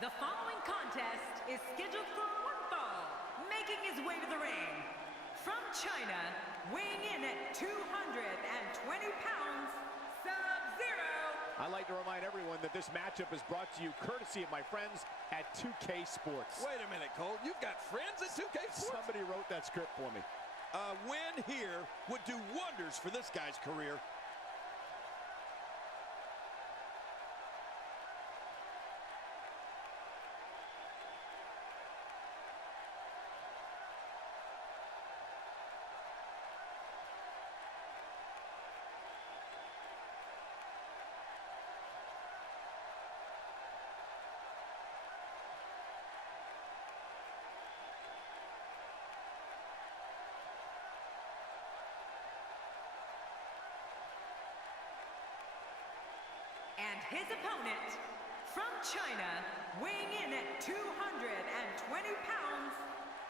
The following contest is scheduled for one fall, making his way to the ring. From China, weighing in at 220 pounds, Sub-Zero. I'd like to remind everyone that this matchup is brought to you courtesy of my friends at 2K Sports. Wait a minute, Cole. You've got friends at 2K Sports? Somebody wrote that script for me. A win here would do wonders for this guy's career. And his opponent, from China, weighing in at 220 pounds,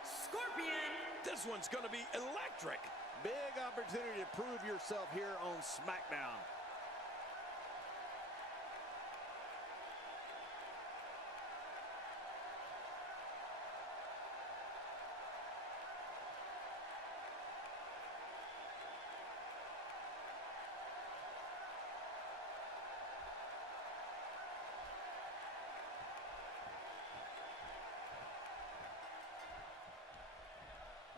Scorpion. This one's going to be electric. Big opportunity to prove yourself here on SmackDown.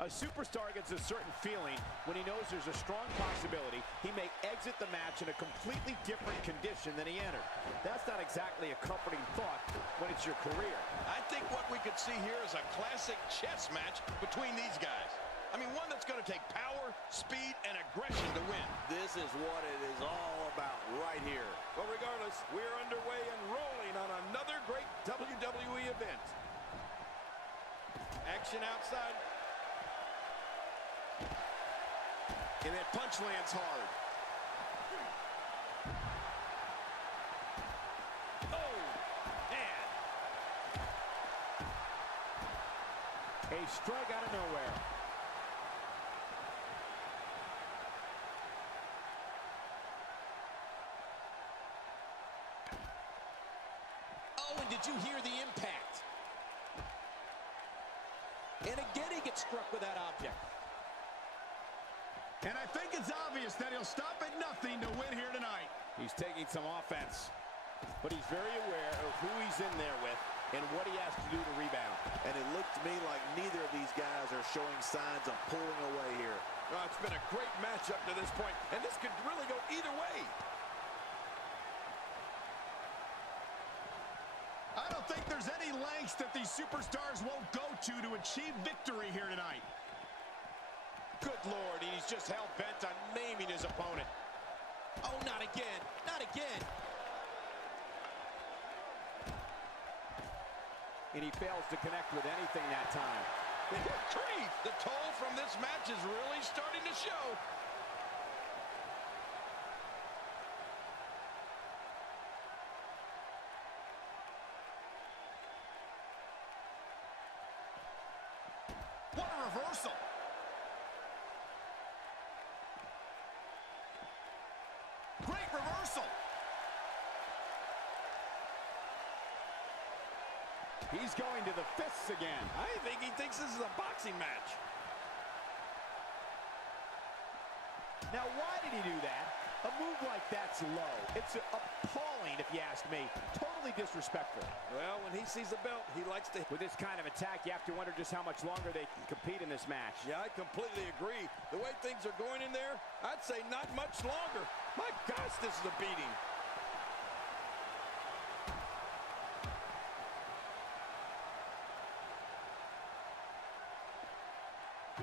A superstar gets a certain feeling when he knows there's a strong possibility he may exit the match in a completely different condition than he entered. That's not exactly a comforting thought when it's your career. I think what we could see here is a classic chess match between these guys. I mean, one that's going to take power, speed, and aggression to win. This is what it is all about right here. But regardless, we're underway and rolling on another great WWE event. Action outside. And that punch lands hard. Oh, man. A strike out of nowhere. Oh, and did you hear the impact? And again, he gets struck with that object. And I think it's obvious that he'll stop at nothing to win here tonight. He's taking some offense, but he's very aware of who he's in there with and what he has to do to rebound. And it looked to me like neither of these guys are showing signs of pulling away here. Oh, it's been a great match up to this point, and this could really go either way. I don't think there's any lengths that these superstars won't go to achieve victory here tonight. Good Lord, he's just hell-bent on naming his opponent. Oh, not again. Not again. And he fails to connect with anything that time. Good grief! The toll from this match is really starting to show. What a reversal. Great reversal. He's going to the fists again. I think he thinks this is a boxing match. Now, why did he do that? A move like that's low. It's appalling, if you ask me. Totally disrespectful. Well, when he sees the belt, he likes to... With this kind of attack, you have to wonder just how much longer they can compete in this match. Yeah, I completely agree. The way things are going in there, I'd say not much longer. My gosh, this is a beating.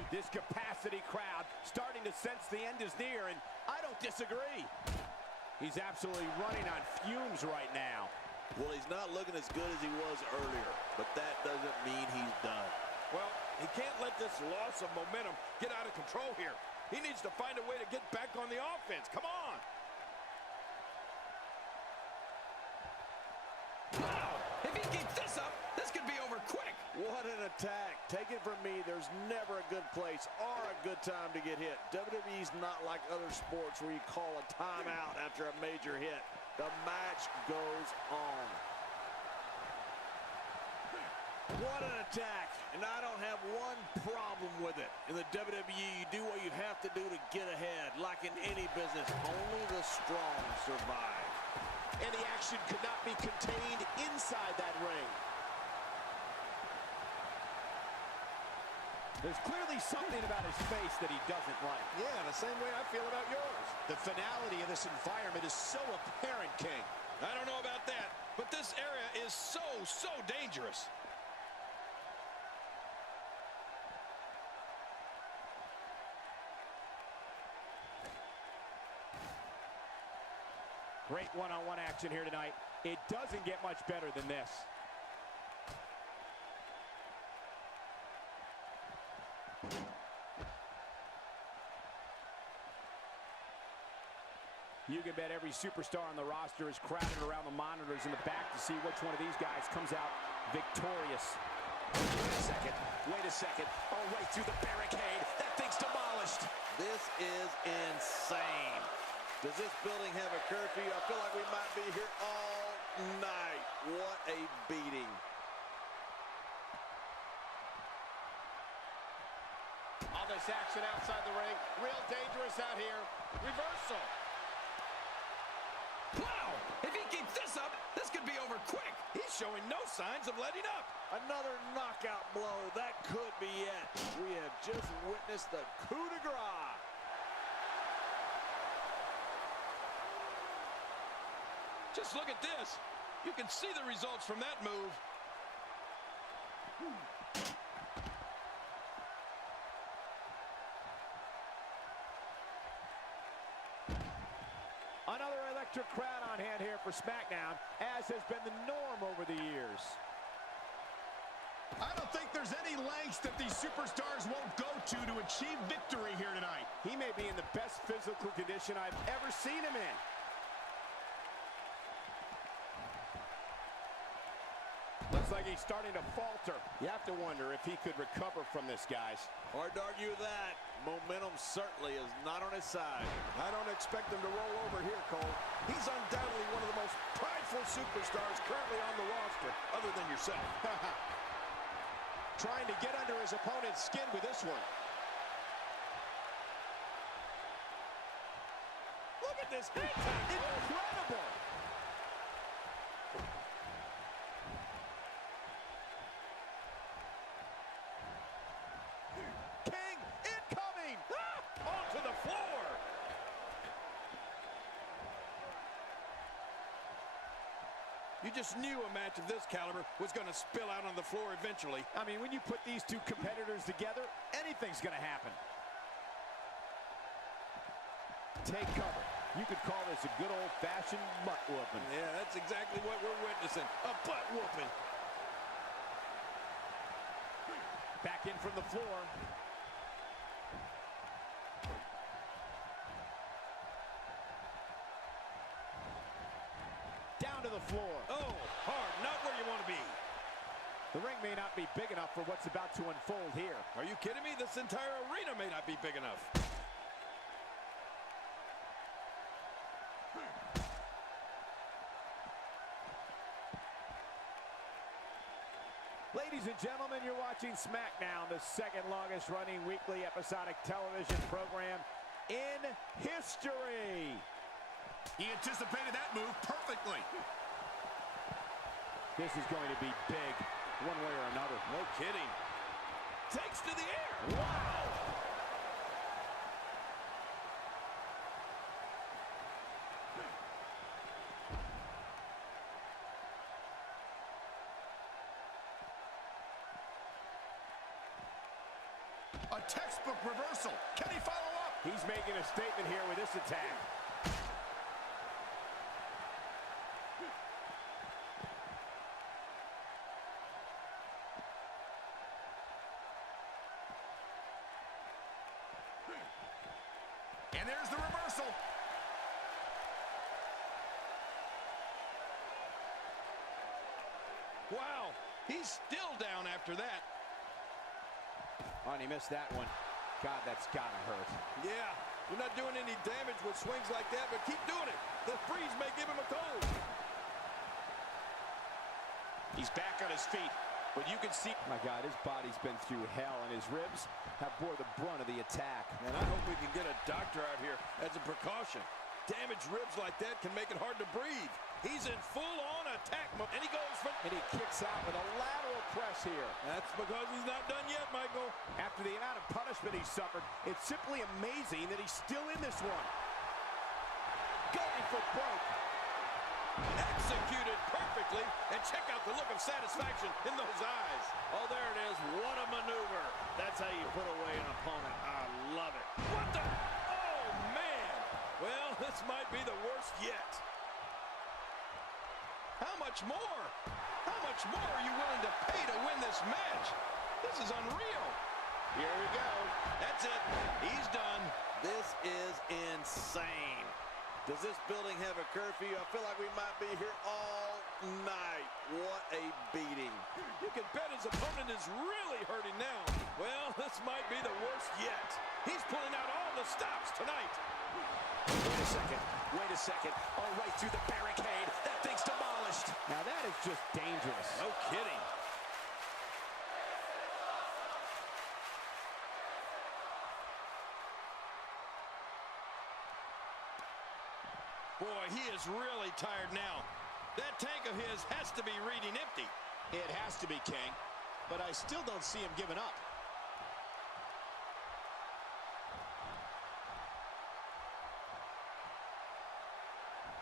This capacity crowd starting to sense the end is near, and I don't disagree. He's absolutely running on fumes right now. Well, he's not looking as good as he was earlier, but that doesn't mean he's done. Well, he can't let this loss of momentum get out of control here. He needs to find a way to get back on the offense. Come on. Wow! If he keeps this up, this could be over quick. What an attack. Take it from me, there's never a good place or a good time to get hit. WWE's not like other sports where you call a timeout after a major hit. The match goes on. What an attack, and I don't have one problem with it. In the WWE, you do what you have to do to get ahead. Like in any business, only the strong survive. And the action could not be contained inside that ring. There's clearly something about his face that he doesn't like. Yeah, the same way I feel about yours. The finality of this environment is so apparent, King. I don't know about that, but this area is so dangerous. Great one-on-one action here tonight. It doesn't get much better than this. You can bet every superstar on the roster is crowded around the monitors in the back to see which one of these guys comes out victorious. Wait a second. Oh, right through the barricade. That thing's demolished. This is insane. Does this building have a curfew? I feel like we might be here all night. What a beating. All this action outside the ring. Real dangerous out here. Reversal. Wow! If he keeps this up, this could be over quick. He's showing no signs of letting up. Another knockout blow. That could be it. We have just witnessed the coup de grace. Just look at this. You can see the results from that move. Another electric crowd on hand here for SmackDown, as has been the norm over the years. I don't think there's any lengths that these superstars won't go to achieve victory here tonight. He may be in the best physical condition I've ever seen him in. Looks like he's starting to falter. You have to wonder if he could recover from this, guys. Hard to argue with that. Momentum certainly is not on his side. I don't expect him to roll over here, Cole. He's undoubtedly one of the most prideful superstars currently on the roster, other than yourself. Trying to get under his opponent's skin with this one. Look at this hit! Incredible! King incoming! Onto the floor! You just knew a match of this caliber was going to spill out on the floor eventually. I mean, when you put these two competitors together, anything's going to happen. Take cover. You could call this a good old-fashioned butt whooping. Yeah, that's exactly what we're witnessing. A butt whooping. Back in from the floor. Down to the floor. Oh, hard. Not where you want to be. The ring may not be big enough for what's about to unfold here. Are you kidding me? This entire arena may not be big enough. Ladies and gentlemen, you're watching SmackDown, the second longest running weekly episodic television program in history. He anticipated that move perfectly. This is going to be big, one way or another. No kidding. Takes to the air. Wow! A textbook reversal. Can he follow up? He's making a statement here with this attack. And there's the reversal. Wow, he's still down after that. Oh, and he missed that one. God, that's gotta hurt. Yeah, you're not doing any damage with swings like that, but keep doing it. The freeze may give him a cold. He's back on his feet. But you can see, my God, his body's been through hell, and his ribs have bore the brunt of the attack. And I hope we can get a doctor out here as a precaution. Damaged ribs like that can make it hard to breathe. He's in full-on attack mode, and he goes for... And he kicks out with a lateral press here. That's because he's not done yet, Michael. After the amount of punishment he suffered, it's simply amazing that he's still in this one. Going for broke. Executed perfectly, and check out the look of satisfaction in those eyes. Oh, there it is. What a maneuver. That's how you put away an opponent. I love it. What the? Oh, man. Well, this might be the worst yet. How much more? How much more are you willing to pay to win this match? This is unreal. Here we go. That's it. He's done. This is insane. Does this building have a curfew? I feel like we might be here all night. What a beating. You can bet his opponent is really hurting now. Well, this might be the worst yet. He's pulling out all the stops tonight. Wait a second. Wait a second. Oh, right through the barricade. That thing's demolished. Now that is just dangerous. No kidding. Boy, he is really tired now. That tank of his has to be reading empty. It has to be, King. But I still don't see him giving up.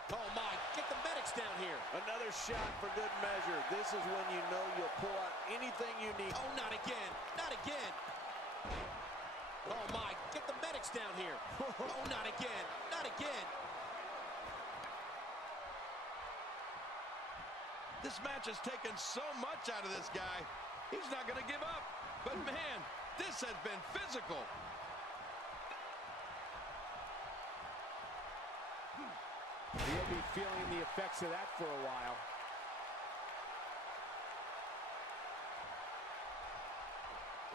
Oh, my. Get the medics down here. Another shot for good measure. This is when you know you'll pull out anything you need. Oh, not again. Not again. Oh, my. Get the medics down here. Oh, not again. Not again. This match has taken so much out of this guy. He's not going to give up. But, man, this has been physical. He'll be feeling the effects of that for a while.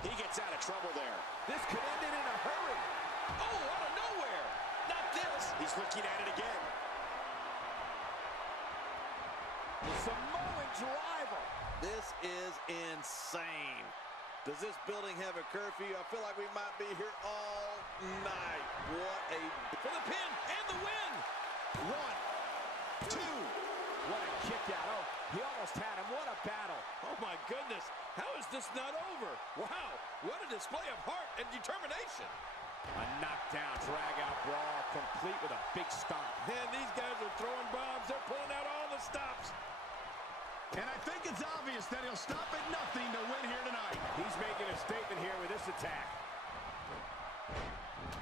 He gets out of trouble there. This could end it in a hurry. Oh, out of nowhere. Not this. He's looking at it again. The Samoan driver. This is insane. Does this building have a curfew? I feel like we might be here all night. What a... For the pin and the win. 1, 2. What a kick out. Oh, he almost had him. What a battle. Oh, my goodness. How is this not over? Wow. What a display of heart and determination. A knockdown, drag-out brawl, complete with a big stomp. Man, these guys are throwing bombs. They're pulling out all the stops. And I think it's obvious that he'll stop at nothing to win here tonight. He's making a statement here with this attack.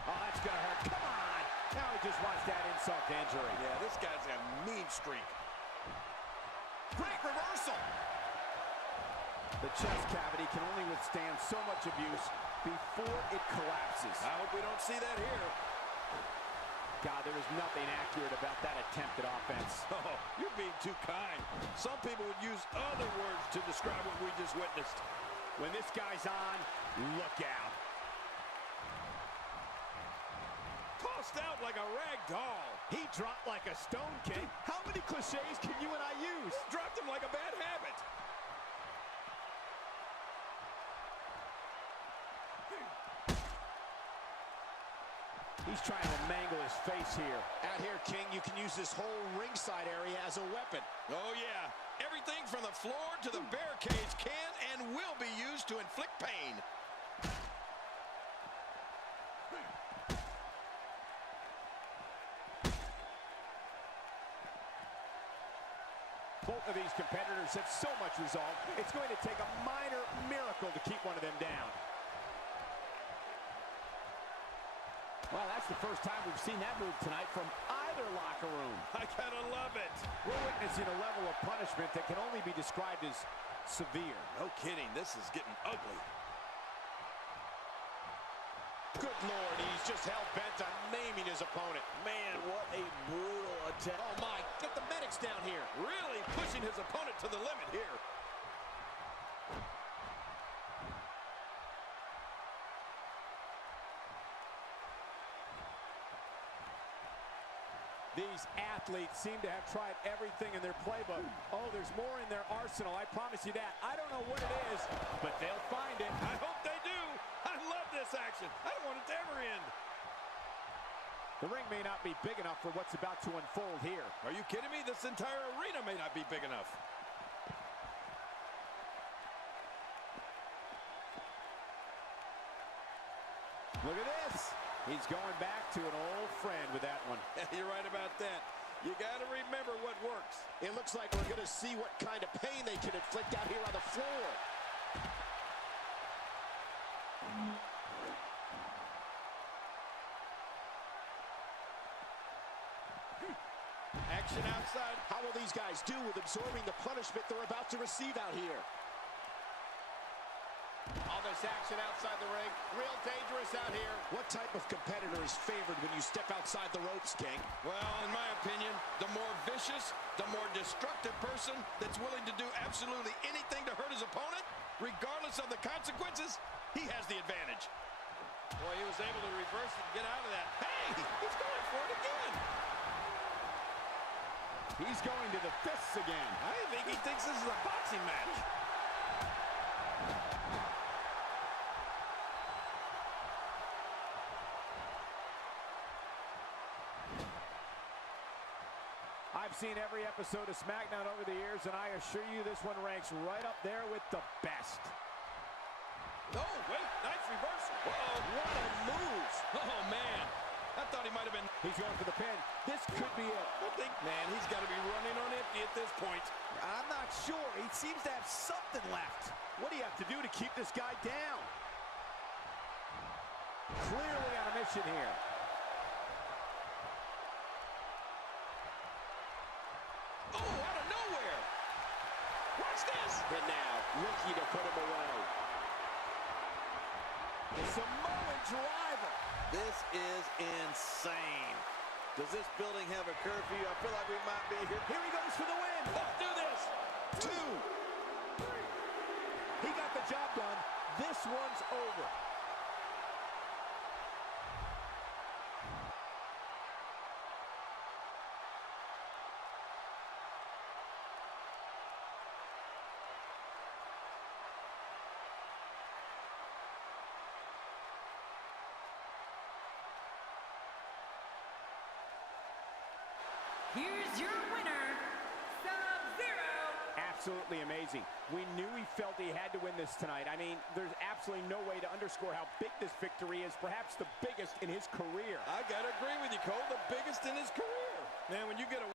Oh, that's going to hurt. Come on. Now he just wants that insult to injury. Yeah, this guy's got a mean streak. Great reversal. The chest cavity can only withstand so much abuse before it collapses. I hope we don't see that here. God, there was nothing accurate about that attempted offense. Oh, you're being too kind. Some people would use other words to describe what we just witnessed. When this guy's on, look out. Tossed out like a rag doll. He dropped like a stone, King. How many cliches can you and I use? Dropped him like a bad habit. He's trying to mangle his face here. Out here, King, you can use this whole ringside area as a weapon. Oh, yeah. Everything from the floor to the barricades can and will be used to inflict pain. Both of these competitors have so much resolve, it's going to take a minor miracle to keep one of them down. Well, that's the first time we've seen that move tonight from either locker room. I gotta love it. We're witnessing a level of punishment that can only be described as severe. No kidding, this is getting ugly. Good Lord, he's just hell-bent on maiming his opponent. Man, what a brutal attack. Oh, my, get the medics down here. Really pushing his opponent to the limit here. These athletes seem to have tried everything in their playbook. Oh, there's more in their arsenal, I promise you that. I don't know what it is, but they'll find it. I hope they do. I love this action. I don't want it to ever end. The ring may not be big enough for what's about to unfold here. Are you kidding me? This entire arena may not be big enough. Look at this. He's going back to an old friend with that one. You're right about that. You got to remember what works. It looks like we're going to see what kind of pain they can inflict out here on the floor. Action outside. How will these guys do with absorbing the punishment they're about to receive out here? All this action outside the ring. Real dangerous out here. What type of competitor is favored when you step outside the ropes, King? Well, in my opinion, the more vicious, the more destructive person that's willing to do absolutely anything to hurt his opponent, regardless of the consequences, he has the advantage. Boy, he was able to reverse it and get out of that. Hey, he's going for it again. He's going to the fists again. I think he thinks this is a boxing match. I've seen every episode of SmackDown over the years, and I assure you this one ranks right up there with the best. Oh, wait, nice reversal. Whoa, what a move. Oh, man. I thought he might have been. He's going for the pin. This could be it. I think, man, he's got to be running on empty at this point. I'm not sure. He seems to have something left. What do you have to do to keep this guy down? Clearly on a mission here. Oh, out of nowhere. Watch this. And now, looking to put him away. The Samoan driver. This is insane. Does this building have a curfew? I feel like we might be here. Here he goes for the win. Let's do this. 2, 3. He got the job done. This one's over. Here's your winner, Sub-Zero. Absolutely amazing. We knew he felt he had to win this tonight. I mean, there's absolutely no way to underscore how big this victory is, perhaps the biggest in his career. I got to agree with you, Cole. The biggest in his career. Man, when you get a